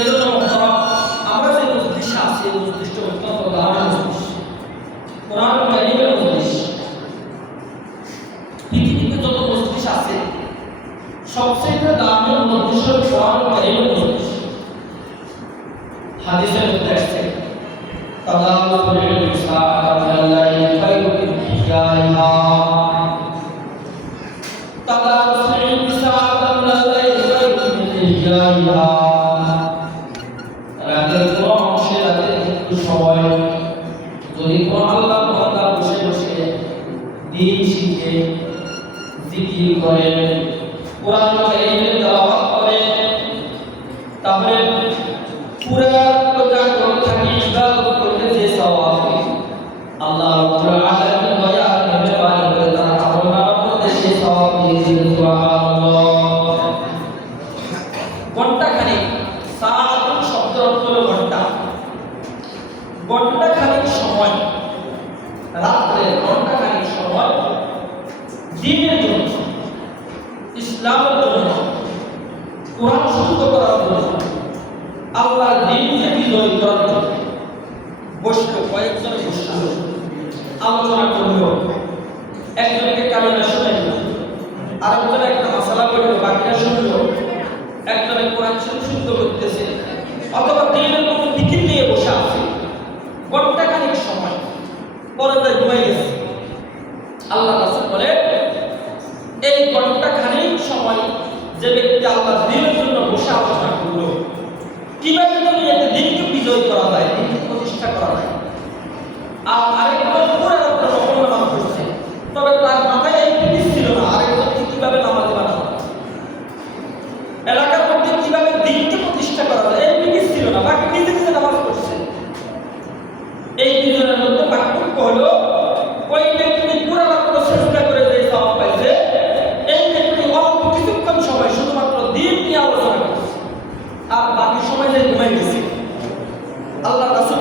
এজন্য আমরা যে মজলিসে আছি এই মজলিসটা অত্যন্ত দামি মজলিস, কোরআন কারীমের মজলিস। পৃথিবীতে যত মজলিস আছে সবচেয়ে দামি মজলিস হলো কোরআন কারীমের মজলিস। হাদিসের মধ্যে আসছে তাদারুসুল ইসলাম আল্লাহি খায়রু মিন হিয়াইহা, তাদারুসুল ইসলাম আল্লাহি খায়রু মিন হিয়াইহা। রাতের কোন অংশে রাতের একটু সময় যদি কোন আল্লাহ বান্দা বসে বসে দিন শিখে জিকির করে কোরআন কারীমের তেলাওয়াত করে তাহলে পুরা জাগরণ থাকে ইবাদত করতে যে সওয়াব আল্লাহ রাব্বুল আলামিন দয়া মেহেরবানি করে তার আমলনামার মধ্যে সেই সওয়াব দিয়ে দিবেন। সুবহানাল্লাহ। ঘন্টাখানেক সাআতুন শব্দের অর্থ হলো ঘন্টা, ঘন্টাখানেক সময় রাত্রে ঘন্টাখানেক সময় দ্বীনের জন্য, ইসলামের জন্য, কোরআন শুদ্ধ করার জন্য, আল্লাহর দ্বীনকে বিজয় করার জন্য বসলো, কয়েকজন বসলো, আলোচনা করলো, একজনকে কালিমা শোনাইল, আরেকজন একটা মাসালা করলো, বাকিরা শুনলো, একজনে কোরআন শুদ্ধ করতেছে অথবা দ্বীনের কোনো জিকির নিয়ে বসে আছে ঘন্টাখানেক সময়, পরে তাই ঘুমাই গেছে। আল্লাহ রাসূল বলে এই ঘন্টাখানেক সময় যে ব্যক্তি আল্লাহর দ্বীনের জন্য বসে আলোচনা করলো কিভাবে দুনিয়াতে দ্বীনকে বিজয় করা যায়, দ্বীনকে প্রতিষ্ঠা করা যায়, আর আরেকজন পুরো রাত নফল নামাজ পড়ছে তবে তার মাথায় এই ফিকির ছিল না আরেকজনকে কিভাবে নামাজ বানানো যায়, এলাকার মধ্যে কিভাবে দ্বীনকে প্রতিষ্ঠা করা যায় এই ফিকির ছিল না, বাকি নিজে নিজে নামাজ পড়ছে। এই দুজনের মধ্যে পার্থক্য হলো ওই ব্যক্তি পুরো রাত চেষ্টা করে যে সওয়াব পাইছে, এই ব্যক্তি অল্প কিছুক্ষণ সময় শুধুমাত্র দ্বীন নিয়ে আলোচনা করছে আর বাকি সময় যে ঘুমাই গেছে। আল্লাহ রাসূল